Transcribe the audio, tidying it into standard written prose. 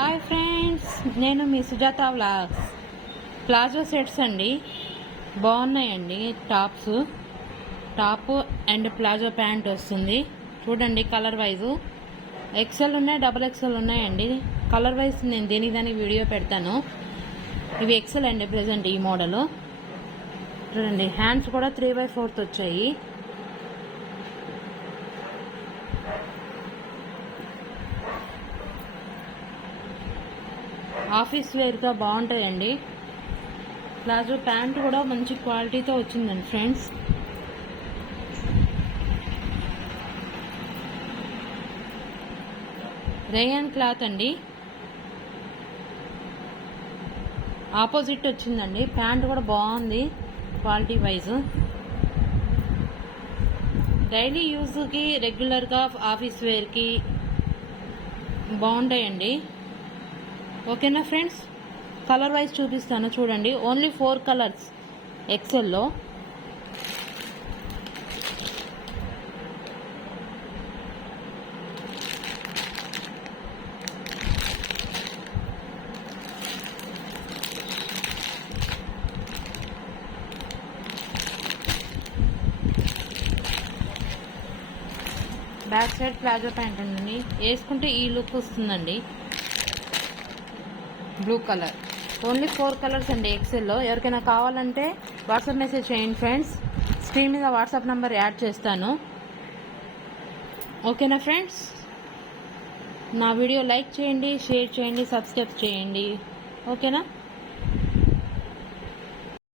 Hi friends, నేను మీ Sujatha vlogs. Palazzo sets అండి, బాగున్నాయండి. టాప్ అండ్ ప్లాజో ప్యాంట్ వస్తుంది చూడండి. కలర్ వైజు ఎక్సెల్ ఉన్నాయి, డబుల్ ఎక్సెల్ ఉన్నాయండి. కలర్ వైజ్ నేను దేనికి వీడియో పెడతాను. ఇవి ఎక్సెల్ అండి ప్రెజెంట్ ఈ మోడల్. చూడండి, హ్యాండ్స్ కూడా 3/4 వచ్చాయి. ఆఫీస్ వేర్గా బాగుంటాయండి. ప్లాజో ప్యాంట్ కూడా మంచి క్వాలిటీతో వచ్చిందండి ఫ్రెండ్స్. రేయన్ క్లాత్ అండి, ఆపోజిట్ వచ్చిందండి. ప్యాంట్ కూడా బాగుంది క్వాలిటీ వైజ్. డైలీ యూజ్కి, రెగ్యులర్గా ఆఫీస్ వేర్కి బాగుంటాయండి. ఓకేనా ఫ్రెండ్స్, కలర్ వైజ్ చూపిస్తాను చూడండి. ఓన్లీ 4 కలర్స్ ఎక్సెల్లో. బ్యాక్ సైడ్ ప్లాజో ప్యాంట్ ఉందండి. వేసుకుంటే ఈ లుక్ వస్తుందండి. Blue colour. ఓన్లీ 4 కలర్స్ అండి ఎక్సెల్లో. ఎవరికైనా కావాలంటే వాట్సాప్ మెసేజ్ చేయండి ఫ్రెండ్స్. స్క్రీన్ మీద వాట్సాప్ నెంబర్ యాడ్ చేస్తాను. ఓకేనా ఫ్రెండ్స్, నా వీడియో లైక్ చేయండి, షేర్ చేయండి, సబ్స్క్రైబ్ చేయండి. ఓకేనా.